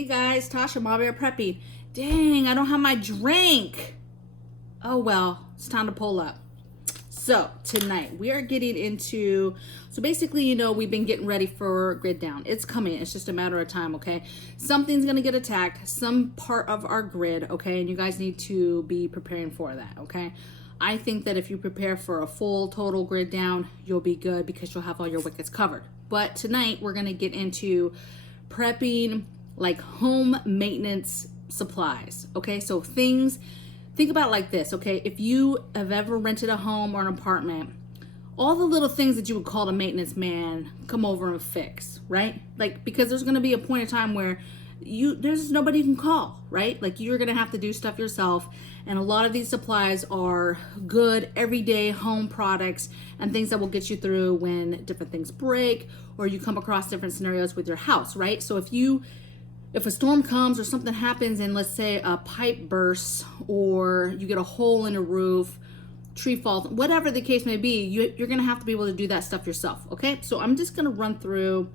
Hey guys, Tasha, MAMABEAR prepping. Dang, I don't have my drink. Oh well, it's time to pull up. So tonight we are getting into, so basically, you know, we've been getting ready for grid down. It's coming, it's just a matter of time, okay? Something's gonna get attacked, some part of our grid, okay? And you guys need to be preparing for that, okay? I think that if you prepare for a full total grid down, you'll be good because you'll have all your wickets covered. But tonight we're gonna get into prepping like home maintenance supplies, okay? So things, think about it like this, okay? If you have ever rented a home or an apartment, all the little things that you would call the maintenance man come over and fix, right? Like, because there's gonna be a point in time where there's nobody you can call, right? Like, you're gonna have to do stuff yourself. And a lot of these supplies are good everyday home products and things that will get you through when different things break or you come across different scenarios with your house, right? So if a storm comes or something happens and let's say a pipe bursts or you get a hole in a roof, tree falls, whatever the case may be, you're gonna have to be able to do that stuff yourself, okay? So I'm just gonna run through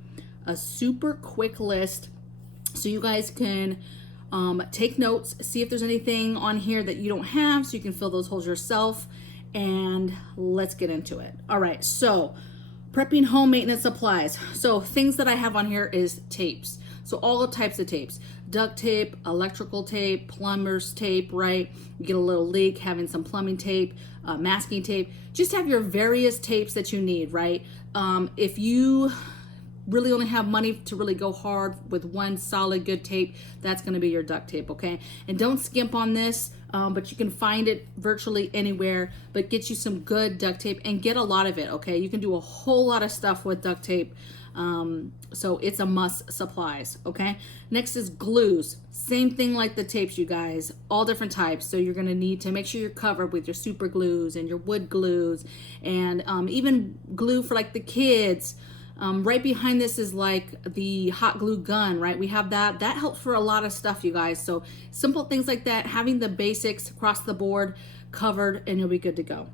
a super quick list so you guys can take notes, see if there's anything on here that you don't have so you can fill those holes yourself, and let's get into it. All right, so prepping home maintenance supplies. So things that I have on here is tapes. So all the types of tapes, duct tape, electrical tape, plumber's tape, right? You get a little leak, having some plumbing tape, masking tape. Just have your various tapes that you need, right? If you really only have money to really go hard with one solid good tape, that's gonna be your duct tape, okay? And don't skimp on this, but you can find it virtually anywhere, but get you some good duct tape and get a lot of it, okay? You can do a whole lot of stuff with duct tape. So it's a must supplies, okay? Next is glues. Same thing like the tapes, you guys, all different types. So you're gonna need to make sure you're covered with your super glues and your wood glues and even glue for like the kids. Right behind this is like the hot glue gun, right? We have that. That helps for a lot of stuff, you guys. So simple things like that, having the basics across the board covered and you'll be good to go.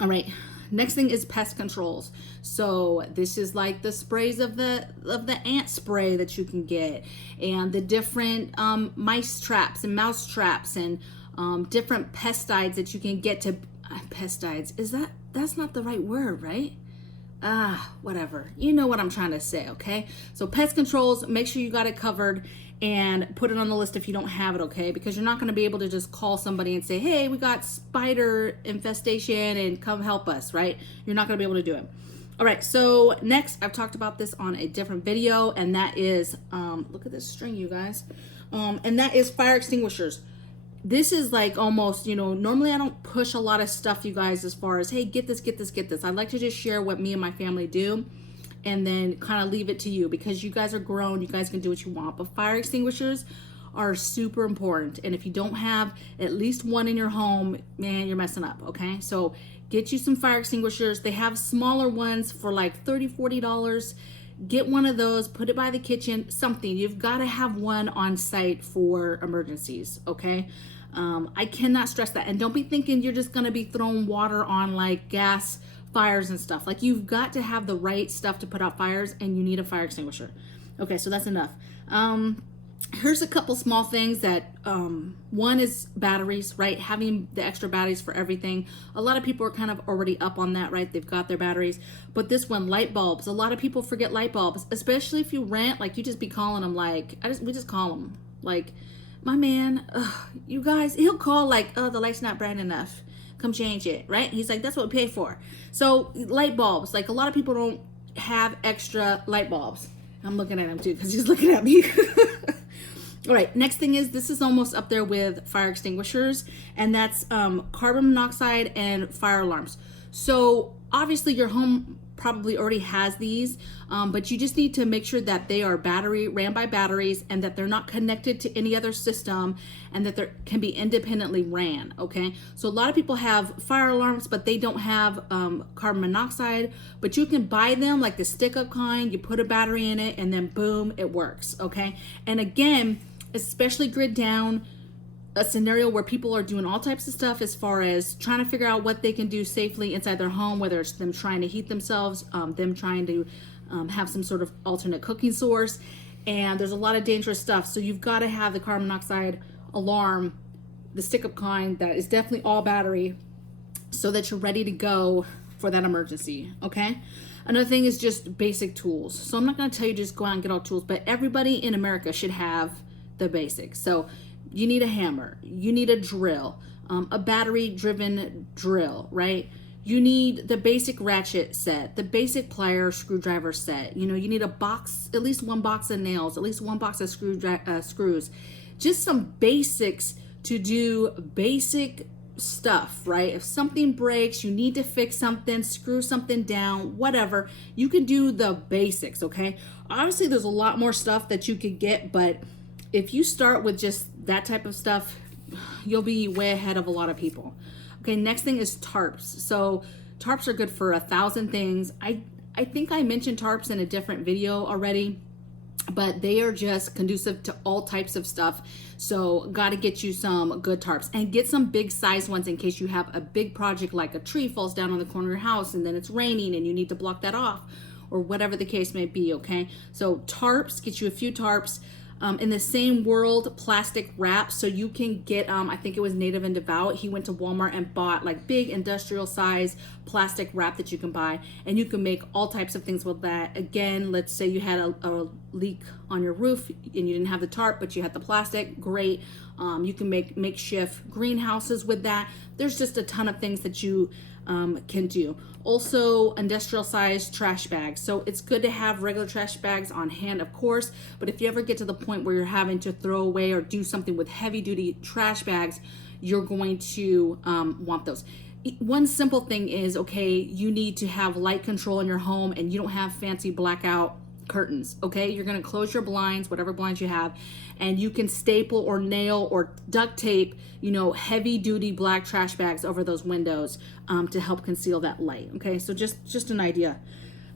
All right. Next thing is pest controls. So this is like the sprays of the ant spray that you can get and the different mice traps and mouse traps and different pesticides that you can get to pesticides. That's not the right word, right? Whatever. You know what I'm trying to say, okay? So pest controls, make sure you got it covered and put it on the list if you don't have it, okay? Because you're not going to be able to just call somebody and say, hey, we got spider infestation and come help us, right? You're not going to be able to do it. All right, so next, I've talked about this on a different video, and that is, look at this string, you guys, and that is fire extinguishers. This is like almost, you know, normally I don't push a lot of stuff, you guys, as far as, hey, get this, get this, get this. I like to just share what me and my family do and then kind of leave it to you because you guys are grown, you guys can do what you want. But fire extinguishers are super important. And if you don't have at least one in your home, man, you're messing up, okay? So get you some fire extinguishers. They have smaller ones for like $30, $40. Get one of those, put it by the kitchen, something. You've got to have one on site for emergencies, okay? I cannot stress that. And don't be thinking you're just going to be throwing water on like gas fires and stuff. Like, you've got to have the right stuff to put out fires and you need a fire extinguisher. Okay, so that's enough. Here's a couple small things that, one is batteries, right? Having the extra batteries for everything. A lot of people are kind of already up on that, right? They've got their batteries. But this one, light bulbs. A lot of people forget light bulbs, especially if you rent. Like, you just be calling them like, we just call them like, my man, you guys, he'll call like, oh, the light's not bright enough. Come change it, right? He's like, that's what we pay for. So light bulbs, like a lot of people don't have extra light bulbs. I'm looking at him too because he's looking at me. All right, next thing is, this is almost up there with fire extinguishers, and that's carbon monoxide and fire alarms. So obviously your home probably already has these, but you just need to make sure that they are ran by batteries and that they're not connected to any other system and that they can be independently ran, okay? So a lot of people have fire alarms, but they don't have carbon monoxide, but you can buy them like the stick-up kind. You put a battery in it and then boom, it works, okay? And again, especially grid down, a scenario where people are doing all types of stuff as far as trying to figure out what they can do safely inside their home, whether it's them trying to heat themselves, them trying to have some sort of alternate cooking source. and there's a lot of dangerous stuff. So you've got to have the carbon monoxide alarm, the stick-up kind that is definitely all battery, so that you're ready to go for that emergency, okay? Another thing is just basic tools. So I'm not gonna tell you just go out and get all tools, but everybody in America should have the basics. So you need a hammer, you need a drill, a battery-driven drill, right? You need the basic ratchet set, the basic plier screwdriver set. You know, you need a box, at least one box of nails, at least one box of screws. Just some basics to do basic stuff, right? If something breaks, you need to fix something, screw something down, whatever, you can do the basics, okay? Obviously, there's a lot more stuff that you could get, but if you start with just that type of stuff, you'll be way ahead of a lot of people. Okay, next thing is tarps. So tarps are good for 1,000 things. I think I mentioned tarps in a different video already, but they are just conducive to all types of stuff. So got to get you some good tarps, and get some big size ones in case you have a big project like a tree falls down on the corner of your house and then it's raining and you need to block that off, or whatever the case may be, okay? So tarps, get you a few tarps. In the same world, plastic wrap. So you can get, I think it was Native and Devout. He went to Walmart and bought like big industrial size plastic wrap that you can buy, and you can make all types of things with that. Again, let's say you had a leak on your roof and you didn't have the tarp, but you had the plastic, great. You can make makeshift greenhouses with that. There's just a ton of things that you can do. Also, industrial sized trash bags. So it's good to have regular trash bags on hand, of course, but if you ever get to the point where you're having to throw away or do something with heavy duty trash bags, you're going to want those. One simple thing is, okay, you need to have light control in your home and you don't have fancy blackout curtains, okay? You're gonna close your blinds, whatever blinds you have, and you can staple or nail or duct tape, you know, heavy duty black trash bags over those windows to help conceal that light, okay? So just an idea.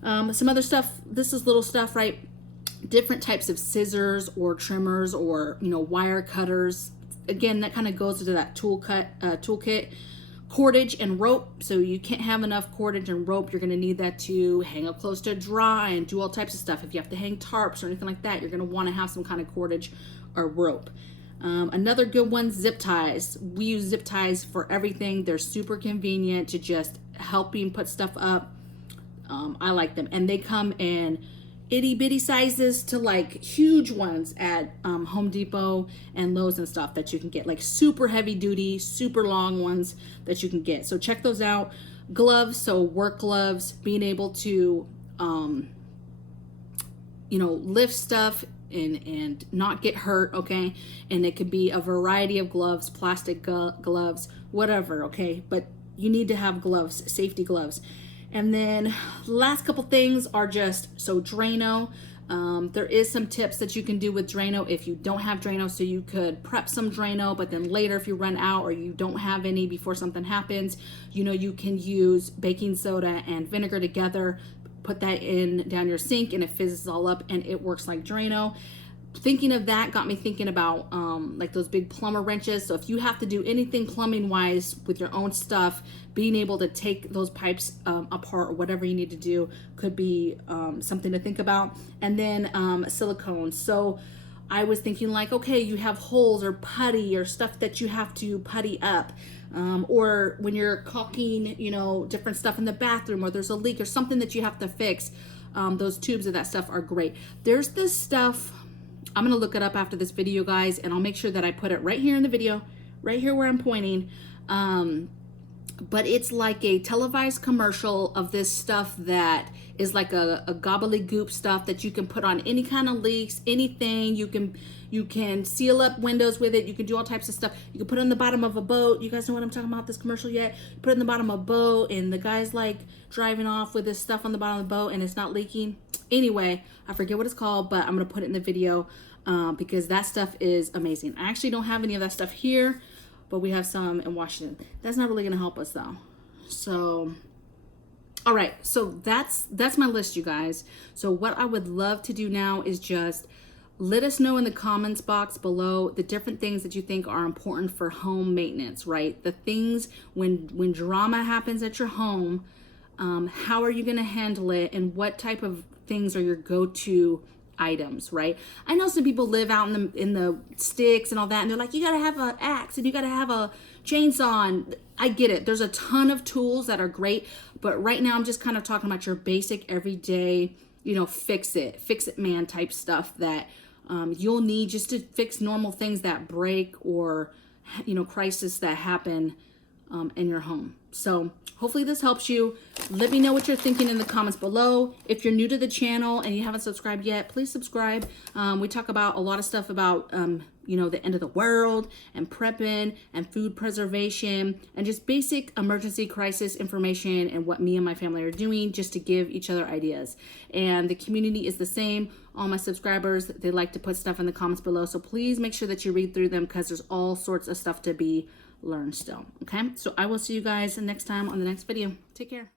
Some other stuff, this is little stuff, right? Different types of scissors or trimmers or, you know, wire cutters. Again, that kind of goes into that toolkit. Cordage and rope. So you can't have enough cordage and rope. You're going to need that to hang up close to dry and do all types of stuff. If you have to hang tarps or anything like that, you're going to want to have some kind of cordage or rope. Another good one, zip ties. We use zip ties for everything. They're super convenient to just helping put stuff up. I like them, and they come in itty bitty sizes to like huge ones at Home Depot and Lowe's and stuff that you can get, like super heavy duty, super long ones that you can get. So check those out. Gloves, so work gloves, being able to you know, lift stuff and not get hurt, okay? And it could be a variety of gloves, plastic gloves, whatever, okay? But you need to have gloves, safety gloves. And then last couple things are just, so Drano. There is some tips that you can do with Drano if you don't have Drano. So you could prep some Drano, but then later if you run out or you don't have any before something happens, you know, you can use baking soda and vinegar together, put that in down your sink, and it fizzes all up and it works like Drano. Thinking of that got me thinking about like those big plumber wrenches. So if you have to do anything plumbing wise with your own stuff, being able to take those pipes apart or whatever you need to do could be something to think about. And then silicone. So I was thinking like, okay, you have holes or putty or stuff that you have to putty up. Or when you're caulking, you know, different stuff in the bathroom, or there's a leak or something that you have to fix, those tubes of that stuff are great. There's this stuff, I'm gonna look it up after this video, guys, and I'll make sure that I put it right here in the video, right here where I'm pointing. But it's like a televised commercial of this stuff that is like a gobbledygook stuff that you can put on any kind of leaks, anything. You can seal up windows with it. You can do all types of stuff. You can put it on the bottom of a boat. You guys know what I'm talking about, this commercial yet? You put it in the bottom of a boat and the guy's like driving off with this stuff on the bottom of the boat and it's not leaking. Anyway, I forget what it's called, but I'm gonna put it in the video because that stuff is amazing. I actually don't have any of that stuff here, but we have some in Washington. That's not really gonna help us though. So, all right, so that's my list, you guys. So what I would love to do now is just let us know in the comments box below the different things that you think are important for home maintenance, right? The things when drama happens at your home, how are you gonna handle it, and what type of things are your go-to items, right? I know some people live out in the sticks and all that, and they're like, you gotta have an axe and you gotta have a chainsaw. And I get it. There's a ton of tools that are great, but right now I'm just kind of talking about your basic everyday, you know, fix it man type stuff that you'll need just to fix normal things that break or, you know, crisis that happen in your home. So hopefully this helps you. Let me know what you're thinking in the comments below. If you're new to the channel and you haven't subscribed yet, please subscribe. We talk about a lot of stuff about, you know, the end of the world and prepping and food preservation and just basic emergency crisis information and what me and my family are doing just to give each other ideas. And the community is the same. All my subscribers, they like to put stuff in the comments below. So please make sure that you read through them because there's all sorts of stuff to be learned still. Okay, so I will see you guys next time on the next video. Take care.